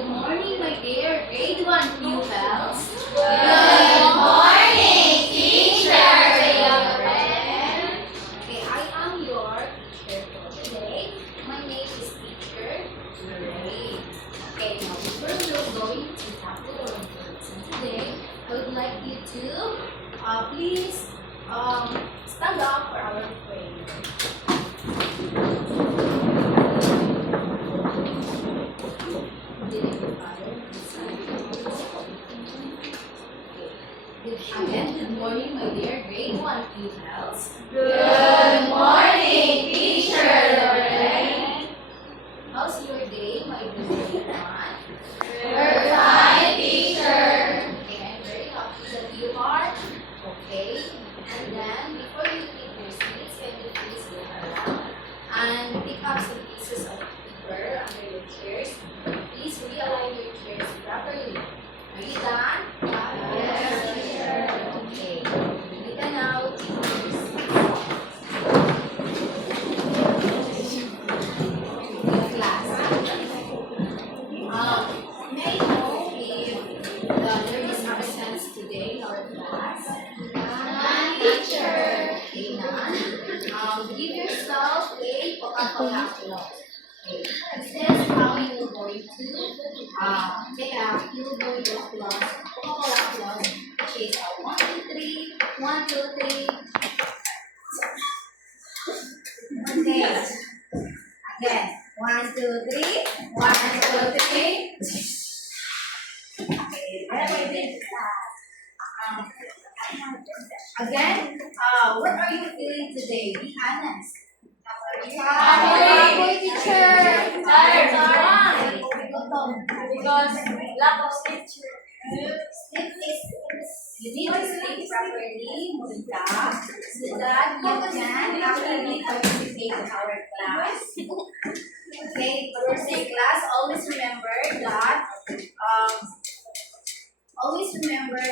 Good morning, my dear grade 1 pupils. Good morning, teacher. Okay, I am your teacher for today. My name is Teacher Ray. Okay, now before we're going to tackle our words today, I would like you to please stand up for our prayer. Again, good morning, my dear grade 1 pupils. Good morning, teacher Lorraine. How's your day, my dear grade 1? We're fine, teacher. Okay, I'm very happy that you are okay. And then, before you take your seats, can you please look around and pick up some pieces of paper under your chairs. Please realign your chairs properly. Are you done? Yes, teacher. Okay. You can now take your seats. Class. May I know if there is absence today in our class? None, teacher. Okay, none. Give yourself a Coca-Cola applause. Okay. This is how you will going to you will going to applause Coca-Cola applause, which is 1, 2, 3, 1, 2, 3. Okay. Again. 1, 2, 3. 1, 2, 3. Okay, very good. Again, what are you feeling today? Be honest. Happy, teacher. Tired. Why? Because lack of sleep. Sleep is, you need to sleep properly, Monica, so that you can actively participate in our class. Okay, first day class, always remember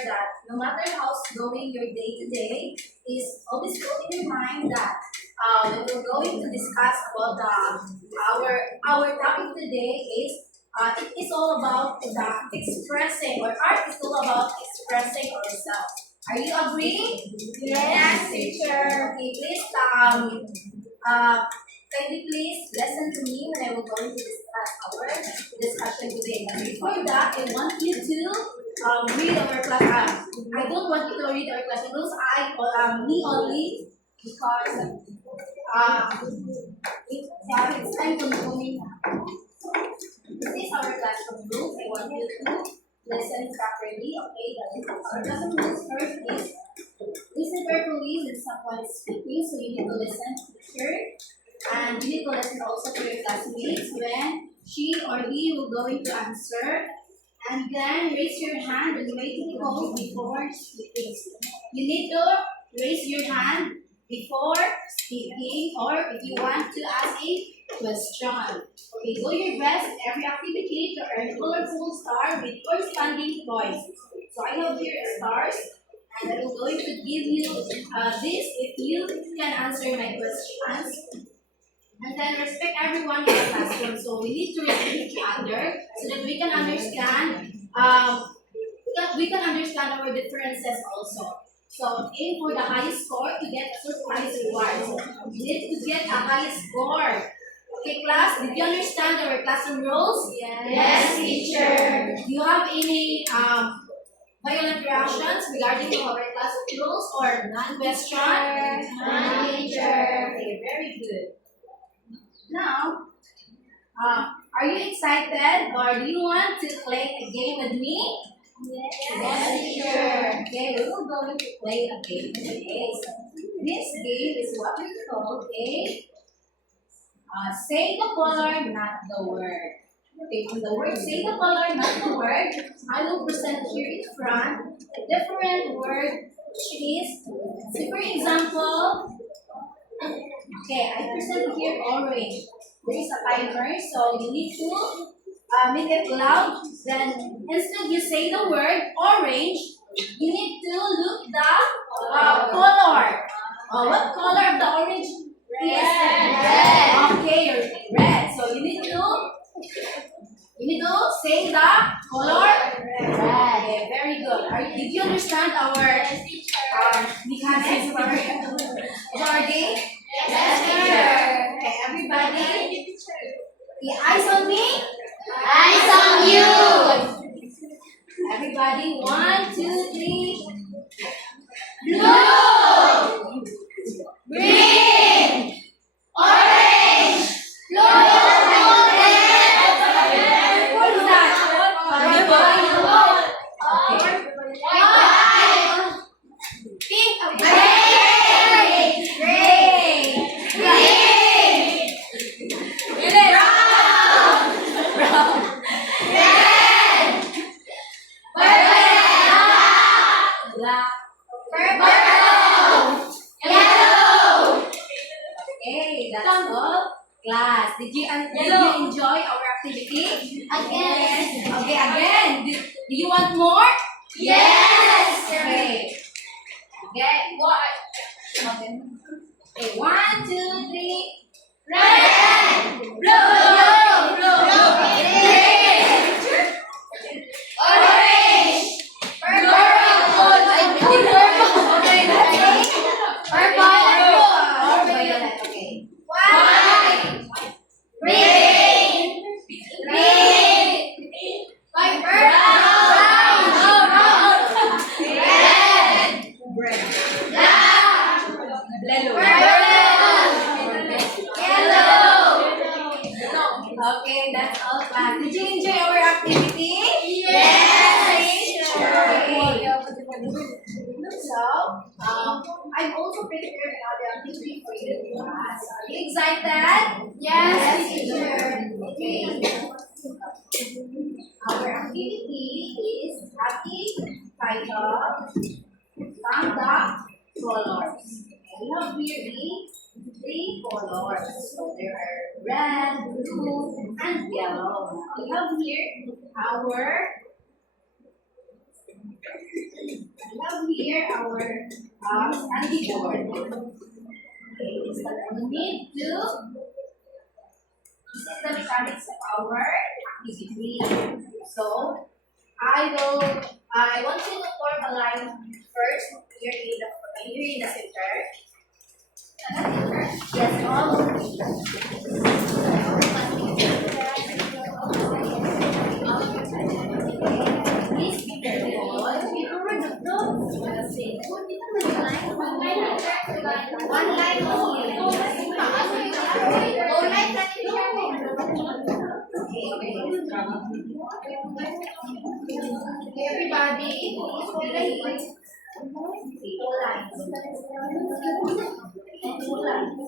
that no matter how's going your day to day, is always put in your mind that when we're going to discuss about our topic today is it is all about the expressing, or art is all about expressing ourselves. Are you agree? Yes, teacher. Okay, please can you please listen to me when I will going to discuss our discussion today. But before that, I want you to read our class. I don't want you to read our class rules. Me only, because it's time consuming. This is our classroom rules. I want you to listen properly. Okay, our classroom rules first is listen carefully when someone is speaking. So you need to listen to the teacher, and you need to listen also to your classmates when she or he will going to answer. And then raise your hand when waiting call before speaking. You need to raise your hand before speaking, or if you want to ask a question. Okay, do your best in every activity to earn a colorful star with corresponding points. So I have here stars, and I will going to give you this if you can answer my questions. And then respect everyone in the classroom. So we need to respect each other so that we can understand. We can understand our differences also. So aim for the highest score to get a highest reward. So you need to get a highest score. Okay, class. Did you understand our classroom rules? Yes, teacher. Do you have any violent reactions regarding to our classroom rules or question? None, teacher. Okay, very good. Now, are you excited, or do you want to play a game with me? Yes, teacher. Okay, we will going to play a game today. This game is what we call a say the color, not the word. Okay, from the word say the color, not the word, I will present here in front a different word, which is, say for example, okay, I present here orange. There is a timer, so you need to make it loud. Then instead you say the word orange, you need to look the color. What color of the orange is? Red. Okay, red. So you need to You need to say the color. Okay, very good. Did you understand our mechanics of our game? Yes, teacher. Okay, everybody. The eyes on me. Eyes on you. Everybody, 1, 2, 3. Blue, green, orange, blue, red, What is that? white, Pink. gray, Green. green, Brown. red, Black. purple, yellow. Okay, that's all. Class, did you enjoy our activity? Again. Okay, again. Do you want more? Yes. Okay. Okay. Okay. Okay. 1, 2, 3. Red, blue, green, orange, purple, Violet. Okay. white, green, red, black, Lelo. Okay, that's all class. Did you enjoy our activity? Yes. So, I've also prepared another activity for you in class. Are you excited? Yes, teacher. Okay. Our activity is happy title Count the colors. We have here three colors. So there are red, blue, and yellow. We have here our candy board. Okay, so we need to. This is the mechanics of our activity. So I want you to form a line first here in the center. Yes, all. Please be careful. One line only. Everybody, please two lines. Two lines.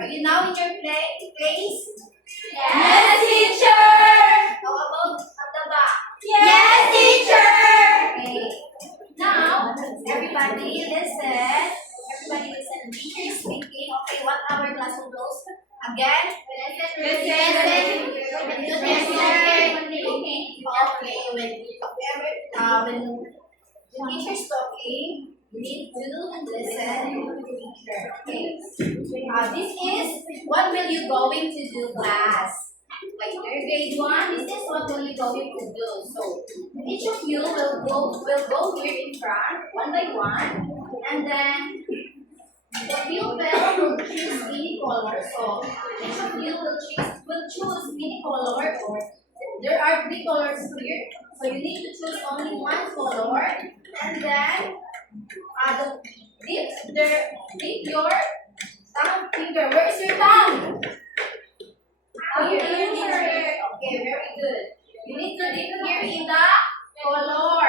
Are you now in your place? Yes, teacher. How about at the back? Yes, teacher. Okay. Now, everybody listen. Everybody listen. Teacher is speaking. Okay, 1 hour classroom close. Again. Listen. Okay. When the teacher is talking, you need to listen to the teacher. Okay. This is what will you going to do, class? Like your grade 1, this is what will you going to do. So each of you will go here in front, one by one, and then the pupil will choose any color. So each of you will choose any color. Or there are 3 colors here, so you need to choose only one color, and then dip your thumb finger. Where is your thumb? Here. Okay, very good. You need to dip here in the color.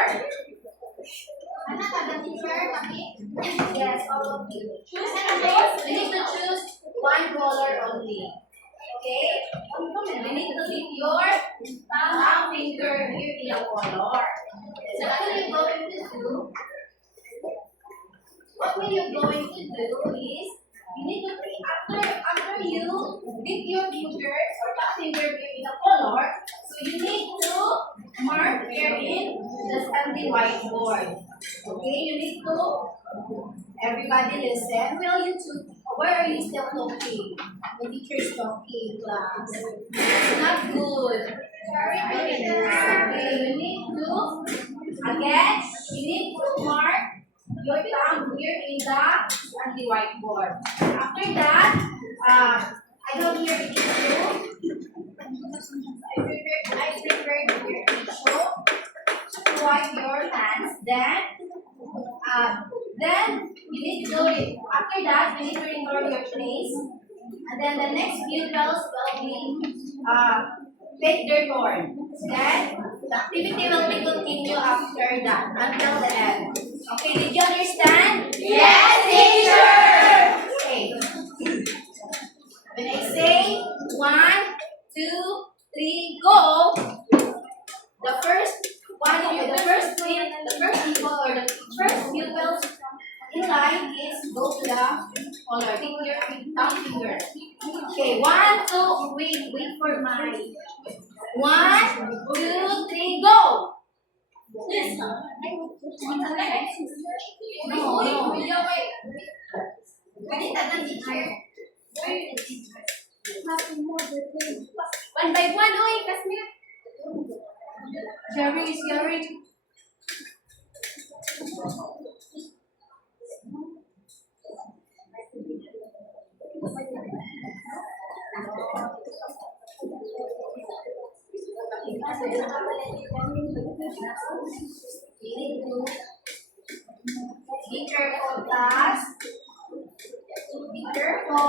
Yes, all of you. You need to choose one color only. Okay? You need to dip your thumb finger here in the color. So what will you going to do is you need to after you dip your fingers or thumb finger here in the color, so you need to mark here in the sandy whiteboard. Okay, you need to Everybody listen. Will you two? Where are you still talking? The teacher's talking, class. It's not good. Okay, you need to, again, you need to mark your thumb here in the whiteboard. After that, I have here a tissue. I prepared here a tissue to wipe your hands. Then you need to do it. After that, you need to return your place. And then the next pupils will be take their turn. Then the activity will be continued after that until the end. Okay, did you understand? Yes, teacher. Okay. When I say 1, 2, 3, go. The first people or the first pupils in line is go to the color. Take your thumb finger. Okay, 1, 2, wait for my 1, 2, 3, go. Yes. No. One by one, oy, Kasmir. Jerry. Be careful, class. Be careful.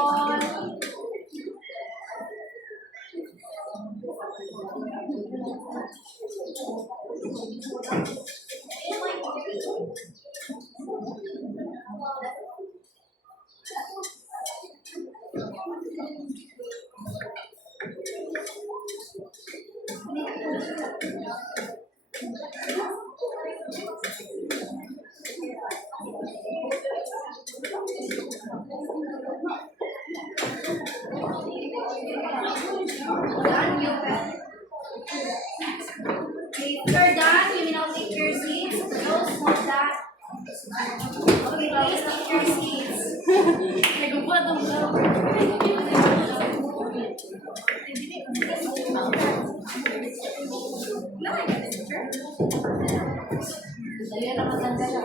Done, you can. If you're done, you may now take your seats. Those want that. Okay, please take your seats. Dali na matanda siya.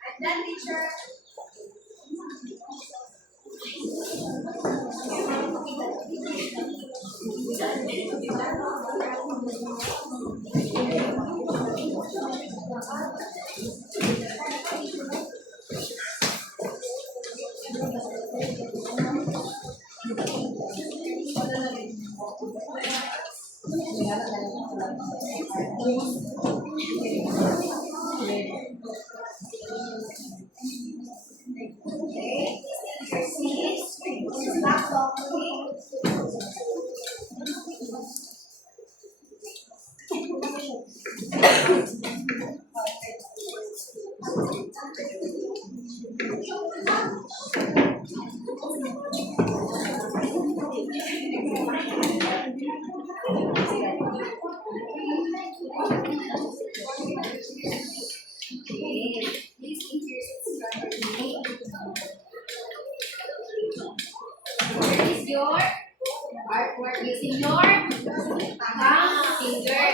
I'm done, teacher. Okay, your seats. Stop talking. Please keep your seats properly. Where is your artwork using your thumb finger?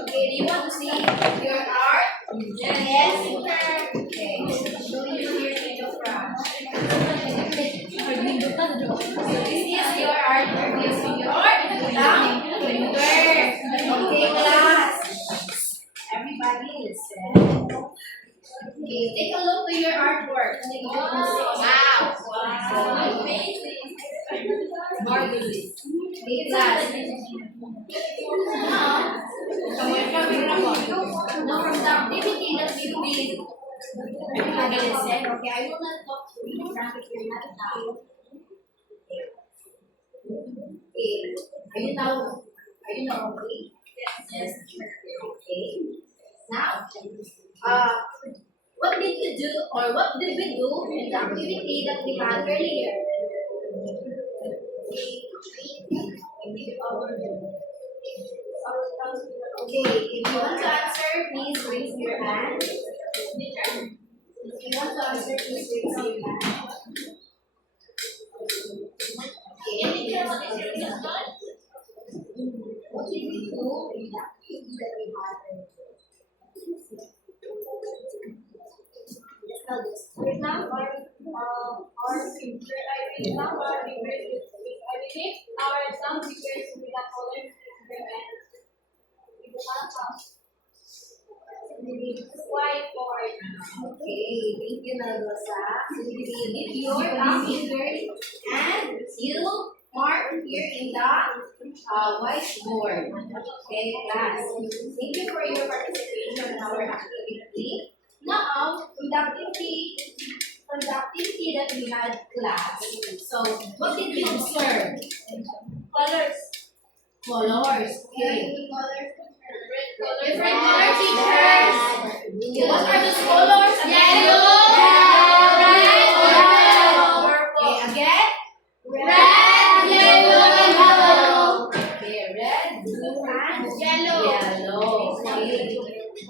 Okay, do you want to see your art? Yes, teacher. Okay, show you here in the front. So this is your artwork using your thumb finger. Okay, class. Everybody listen. Okay, take a look to your artwork. Wow. Amazing. Marvelous. Okay, class. Now, from the activity that we did, everybody listen. Okay, I will not talk to you in front of your laptop. Okay, are you now okay? Yes. Okay. Now, what did you do or what did we do in the activity that we had earlier? Okay, if you want to answer, please raise your hand. If you want to answer, please raise your hand. What did we do in the activity that we had earlier? Let's tell this. Okay, thank you, Nalrosa. You give your fingers and you mark here in the whiteboard. Okay, class. Thank you for your participation in our activity. Now, from the activity that we had class. So, what did we observe? Colors. Colors. Okay. Different color teachers. Okay, what are those colors? Yellow, Red, okay, again? red, yellow, and yellow. Okay, red, blue, and Yellow. yellow. Okay.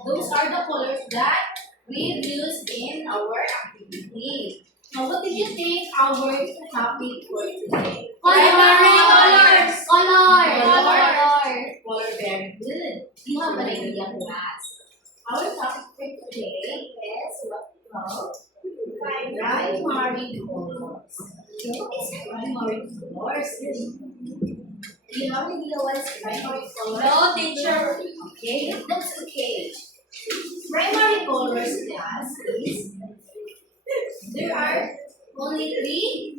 Those are the colors that we've used in our activity. Now, what did you think our topic for today? Primary colors. Color, very good. You have an idea, class. Our topic for today is what we call primary colors. Okay, what is primary colors? Do you have an idea what is primary colors? No, teacher. Okay, that's okay. Primary colors, class, is there are only three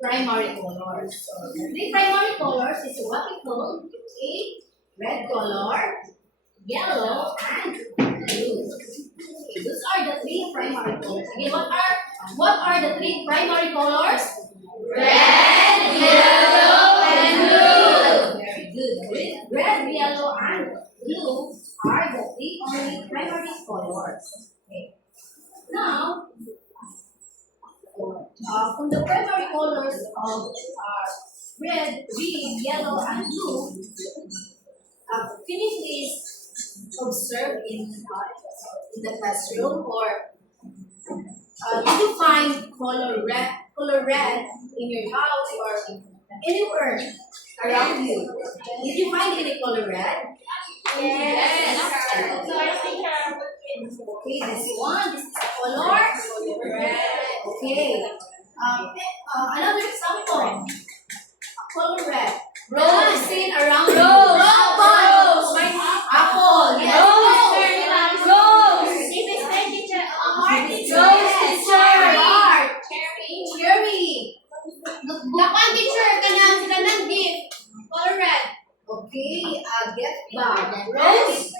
primary colors. So, the three primary colors is what we call red color, yellow, and blue. Okay, those are the three primary colors. Again, what are the three primary colors? Red, yellow, and blue. Very good. Red, yellow, and blue are the three only primary colors. Okay. Now, from the primary colors of red, green, yellow, and blue, can you please observe in the classroom or did you find color red in your house or anywhere around you? Did you find any color red? Yes. Okay, this one, this is color red. Okay. Another example. Color red. Rose is seen around you. Rose. Apple. Yes. Heart. Cherry. Okay. Get back. Rose.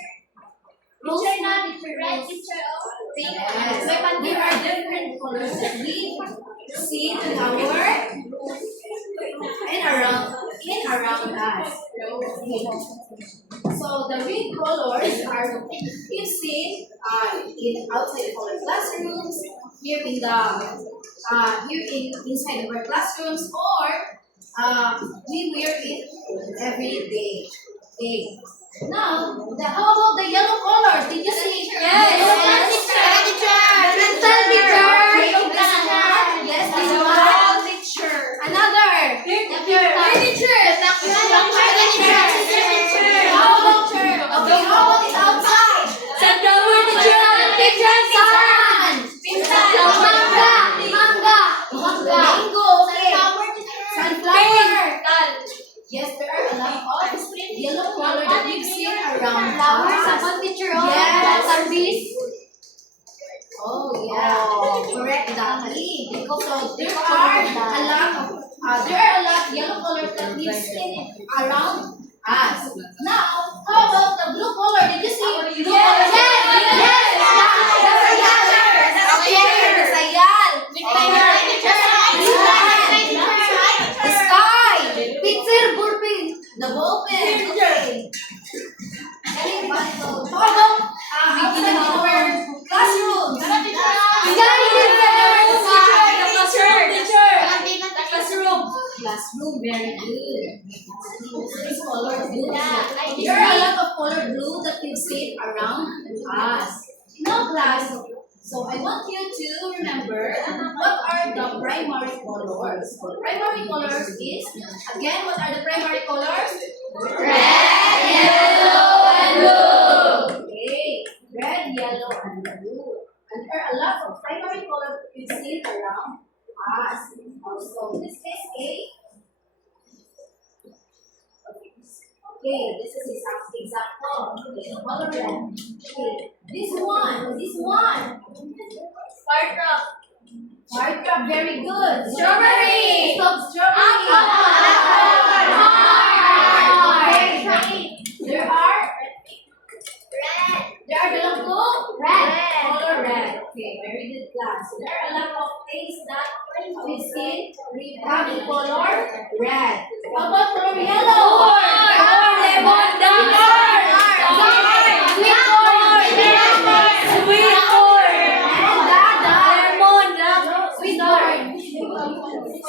Yes. There are different colors that we see in our and around us. Okay. So the red colors are you see in outside of our classrooms, here in inside of our classrooms, or we wear it every day. Okay. Now, how about the yellow colors? Did you see? Yes. Yellow Yes, this one. Another. Okay, how about it outside? Mango, okay. Sunflower. Yes, there are a lot of yellow color that we've seen around us. Yes. Oh, yeah. Correct, Dali. So there are a lot of yellow colors that we've seen around us. Now, how about the blue color? Did you see blue color? The sky. The ball pen. Okay. How about in our classrooms? classroom. Very good. This color blue. There are a lot of color blue that we've seen around us. Now, class, so I want you to remember what are the primary colors. So primary colors is, again, what are the primary colors? Red, yellow, and blue. Okay, red, yellow, and blue. And there are a lot of primary colors we've seen around us. So this is a okay, this is example. Okay, color red. Okay, this one. Firecracker, very good. Strawberry. Stop strawberry. Okay, there are the logo color red. Okay, very good class. So there are a lot of things that we see have the color red. How about color yellow?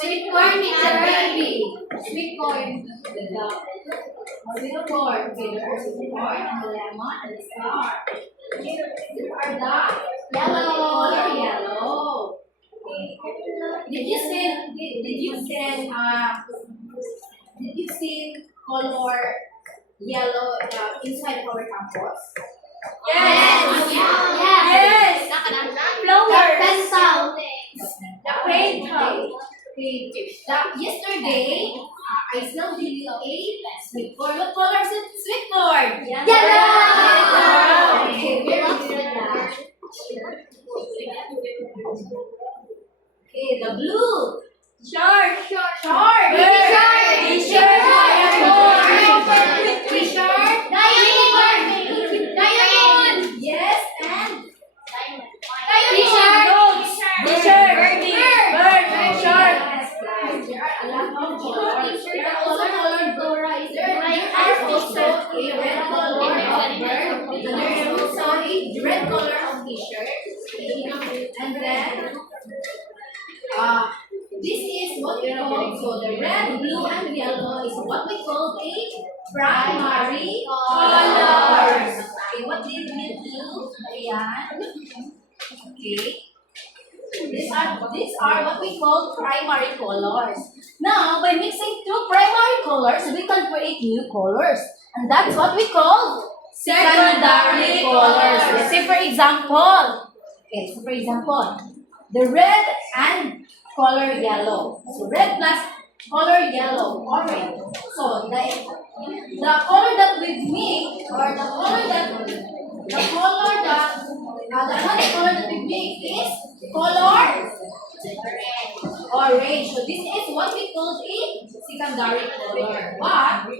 Sweet corn is a baby. Sweet corn, the dog. Little corn. Okay, there are sweet corn and the lemon and the star. There are the color yellow. Okay. Did you see color yellow inside our campus? Yesterday, I still believe a sweet corn. What color is it? Sweet corn. Yellow. Okay, very good. Okay, the blue. Shark. Yes, and there are a lot of colors. There are also colored flora. There are also a red color of bird. And there is also a red color of t-shirt. And then this is what we call, so the red, blue, and yellow is what we call a primary colors. Okay, what did we do, Ayan? Okay. These are what we call primary colors. Now, by mixing two primary colors, we can create new colors. And that's what we call secondary colors. Let's say for example, the red and color yellow. So red plus color yellow, orange. So the color that we mix, or the color that we mix is color orange. So this is what we call a secondary color. But we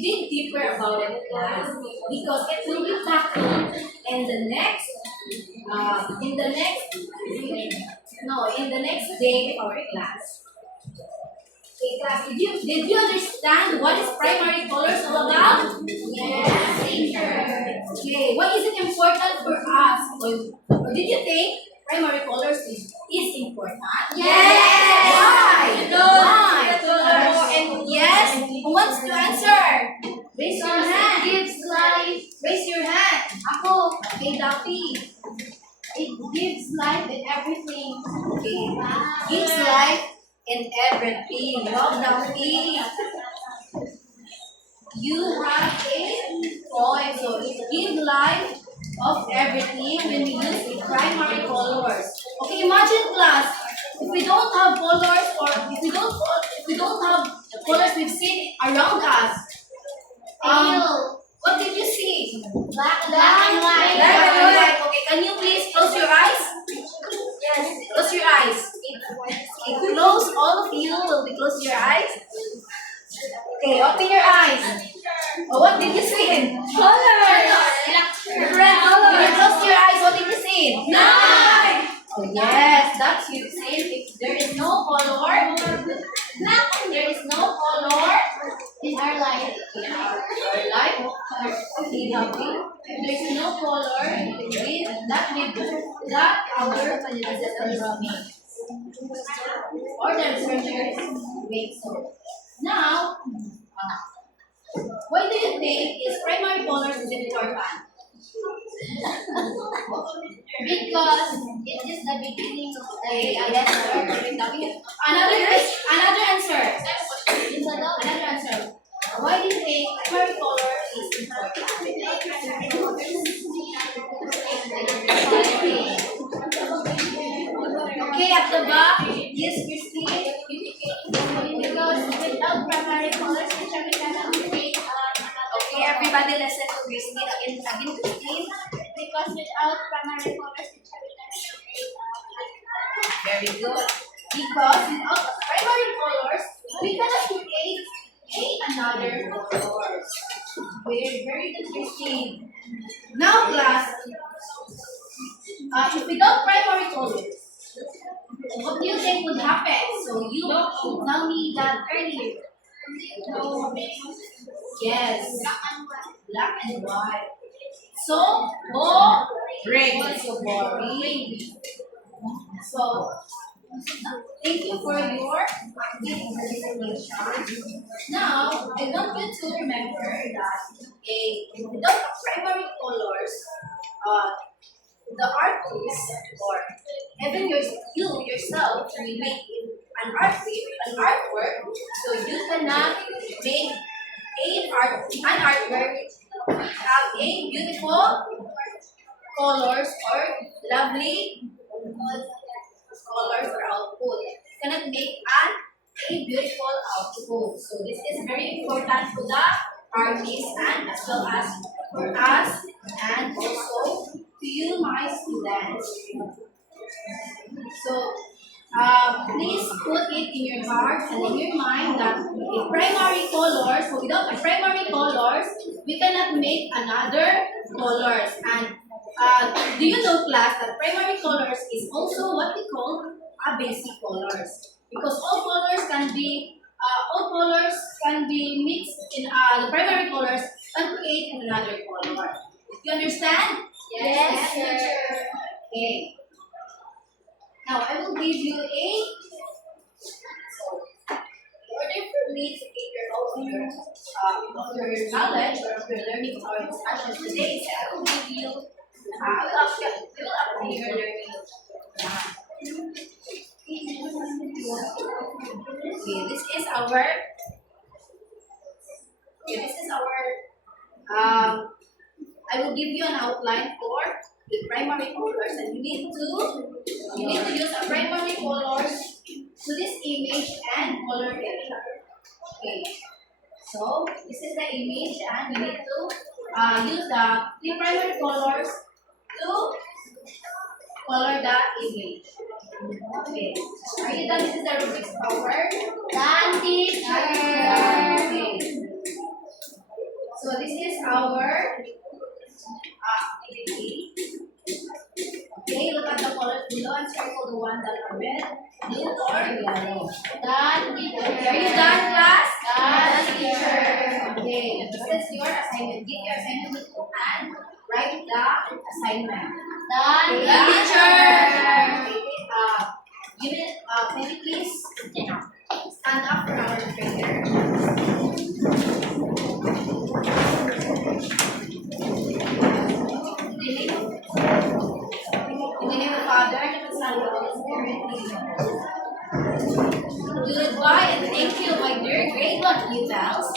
did differ about it, class, because it will be tackled in the next day of our class. Okay, class, did you understand what is primary colors all about? Yes, teacher. Okay, why is it important for us? Or did you think primary colors is important? Yes. Why? Why? And yes, who wants to answer? Raise your hand. Gives life. Raise your hand. Ako. Okay, Daphne. It gives life in everything. Okay. Gives life in everything. Love Daphne. You have a point. So it gives life of everything when we use the primary colors. Okay, imagine class, if we don't have colors, or if we don't have the colors we've seen around us, what did you see? Black and white. Black and white. Okay, can you please close your eyes? Yes. Close your eyes. Okay, close, all of you will be close your eyes. Okay, open your eyes. Oh, what did you see? Colors. Red color. When you close your eyes, what did you see? Nine. Oh, yes, that's you see. If there is no color, there is no color In our life. in our life. Okay, Daphne. If there is no color, that our ancestors means. or the researchers make so. Now, why do you think is primary colors is important? Because it is the beginning of the Yes, sir. Another answer. Another answer. Why do you think primary color is important? Okay, at the back. Yes, Christine. because without primary colors, teacher, we cannot create Okay, everybody listen to Christine. Again, Christine. because without primary colors, teacher, we cannot create Very good. Because without primary colors, we cannot create another colors. Very good, Christine. Now, class, if without primary colors, what do you think would happen? So you tell me that earlier. Yes, black and white. So boring. So boring. So thank you for your participation. Now I want you to remember that without primary colors, the artist or even you yourself will make an artwork, so you cannot make an artwork have a beautiful colors or lovely colors or output. You cannot make a beautiful output. So this is very important for the artist and as well as for us and also to you, my students. So please put it in your heart and in your mind that a primary colors, so without a primary colors, we cannot make another colors. And do you know, class, that primary colors is also what we call a basic colors, because all colors can be mixed in the primary colors and create another color. You understand? Yes, sir. Okay. Now I will give you a in order for me to take your knowledge or of your learning or discussion today. So I will give you I will update your learning. Okay, this is our I will give you an outline for the primary colors, and you need to use a primary colors to this image and color it. Okay, so this is the image, and you need to use the three primary colors to color the image. Okay, are you done? This is the rubrics power. Done, teacher. Okay. So this is our activity. Okay, look at the colors below and circle the one that are red, blue, or yellow. Done, teacher. Are you done, class? Done, teacher. Okay, this is your assignment. Give your assignment and write the assignment. Done, Okay, teacher. Can you please stand up for our prayer? In the name of Father, and of the Son, and of the Holy Spirit. Goodbye and thank you, my dear grade 1 pupils.